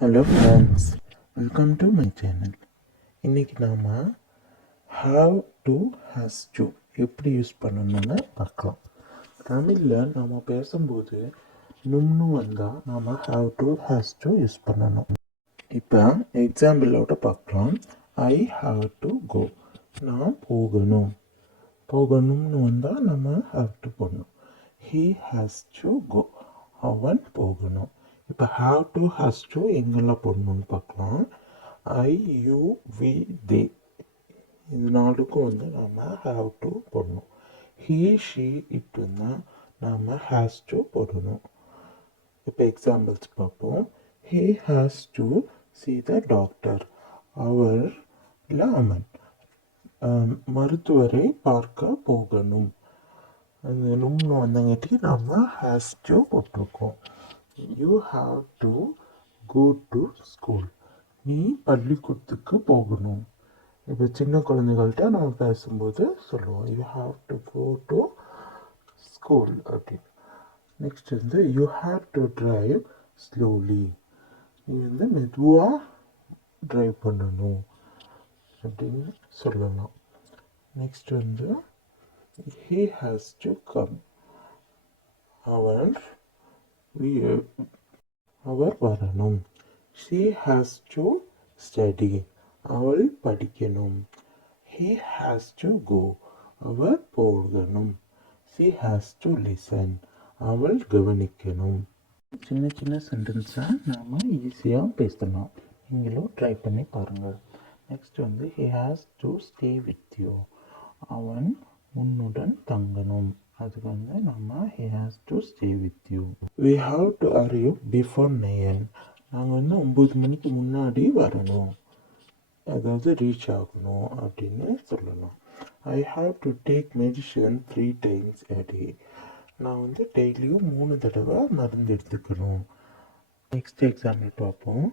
Hello friends, welcome to my channel. இன்றைக்கி நாம் have to has to எப்படி use பண்ணணும்னு பார்க்கலாம். தமிழில் நாம் பேசும்போது நும்னு வந்தால் நாம் have to has to use பண்ணணும். இப்போ எக்ஸாம்பிளோட பார்க்கலாம். ஐ ஹாவ் டு கோ, நான் போகணும். போகணும்னு வந்தால் நம்ம ஹாவ் டு போடணும். ஹீ ஹாஸ் டு கோ, அவன் போகணும். இப்போ ஹாவ் டு ஹாஸ் டு எங்கெல்லாம் போடணும்னு பார்க்கலாம். ஐ யூ வி தே இது நாளுக்கும் நாம் ஹாவ் டு போடணும். ஹீ ஷீ இட் வந்தால் நாம் ஹேஸ் டு போடணும். இப்போ எக்ஸாம்பிள்ஸ் பார்ப்போம். He has to see the doctor, அவர் இல்லை அவன் மருத்துவரை பார்க்க போகணும். அந்த நும்னு வந்தங்காட்டி நாம் ஹேஸ் டு போட்டிருக்கோம். You have to go to school, நீ பள்ளிக்கூடத்துக்கு போகணும். இப்போ சின்ன குழந்தைகள்கிட்ட நம்ம பேசும்போது சொல்லுவோம் you have to go to school அப்படின்னு. Next you have to drive slowly, நீ மெதுவாக ட்ரைவ் பண்ணணும் அப்படின்னு சொல்லலாம். Next he has to come, அவர் வரணும். she has to study, அவள் படிக்கணும். he has to go, அவர் போகணும். she has to listen, அவள் கவனிக்கணும். சின்ன சின்ன சென்டென்ஸை நாம் ஈஸியாக பேசலாம். நீங்களும் ட்ரை பண்ணி பாருங்கள். Next he has to stay with you, அவன் உன்னுடன் தங்கணும். அதுக்கு நம்ம he has to stay with you. we have to arrive before 9, நாங்கள் 9 மணிக்கு முன்னாடி வரணும், அதாவது ரீச் ஆகணும் அப்படின்னு சொல்லலாம். I have to take medicine 3 times a day, நான் டெய்லியும் 3 தடவை மருந்து எடுத்துக்கணும். நெக்ஸ்ட் எக்ஸாம்பிள் பார்ப்போம்.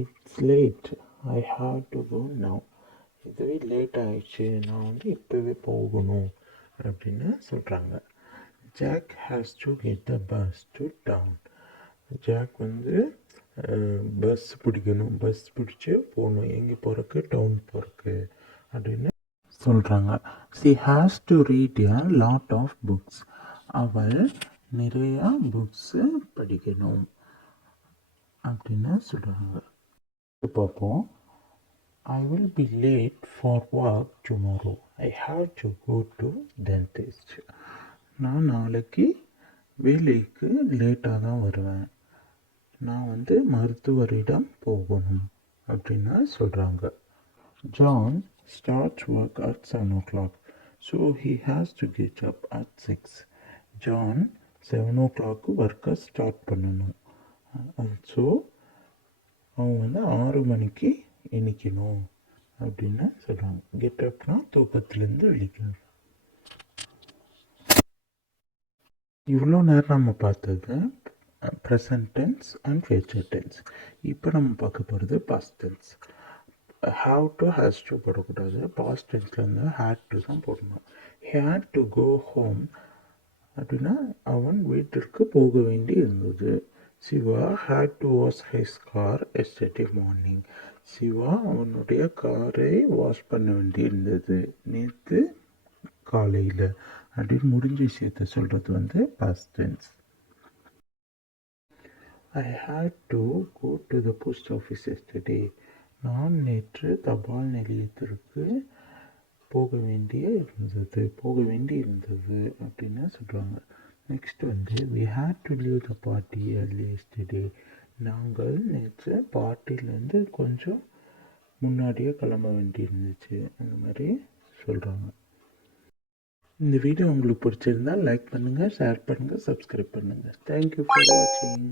It's late, I have to go now, இதுவே லேட் ஆயிடுச்சு, நான் இப்போவே போகணும் அப்படின்னு சொல்கிறாங்க. Jack has to get the bus to town, Jack bus பிடிக்கணும், பஸ் பிடிச்சி போகணும், எங்கே போகிறக்கு, டவுன் போகிறக்கு அப்படின்னு சொல்கிறாங்க. She has to read a lot of books, அவள் நிறையா புக்ஸு படிக்கணும் அப்படின்னு சொல்கிறாங்க. பார்ப்போம். I will be late for work tomorrow, I have to go to dentist, நான் நாளைக்கு வேலைக்கு லேட்டாக தான் வருவேன், நான் மருத்துவரிடம் போகணும் அப்படின்னு சொல்கிறாங்க. John starts work at 7 o'clock, so he has to get up at 6, John 7 o'clock ஒர்க்கை ஸ்டார்ட் பண்ணணும். ஸோ அவன் 6 மணிக்கு எண்ணிக்கணும் அப்படின்னு சொல்கிறாங்க. கெட்டப்னா தூக்கத்துலேருந்து விழிக்கணும். இவ்வளோ நேரம் நம்ம பார்த்தது present tense and future tense. இப்போ நம்ம பார்க்க போகிறது past tense. Have to has to போடக்கூடாது, பாஸ்ட் டென்ஸ்லேருந்து ஹேட் டு தான் போடணும். ஹேட் டு கோ ஹோம் அப்படின்னா அவன் வீட்டிற்கு போக வேண்டி இருந்தது. Siva had to wash his car yesterday morning, Siva அவனுடைய காரை வாஷ் பண்ண வேண்டி இருந்தது நேற்று காலையில் அப்படின்னு முடிஞ்ச விஷயத்த சொல்கிறது past tense. I had to go to the post office yesterday, நான் நேற்று தபால் நிலையத்திற்கு போக வேண்டி இருந்தது அப்படின்னு சொல்கிறாங்க. Next we had to leave the party early yesterday, நாங்கள் நேற்று பார்ட்டிலேருந்து கொஞ்சம் முன்னாடியே கிளம்ப வேண்டி இருந்துச்சு அந்த மாதிரி சொல்கிறாங்க. இந்த வீடியோ உங்களுக்கு பிடிச்சிருந்தால் லைக் பண்ணுங்கள், ஷேர் பண்ணுங்கள், சப்ஸ்கிரைப் பண்ணுங்கள். தேங்க்யூ ஃபார் வாட்சிங்.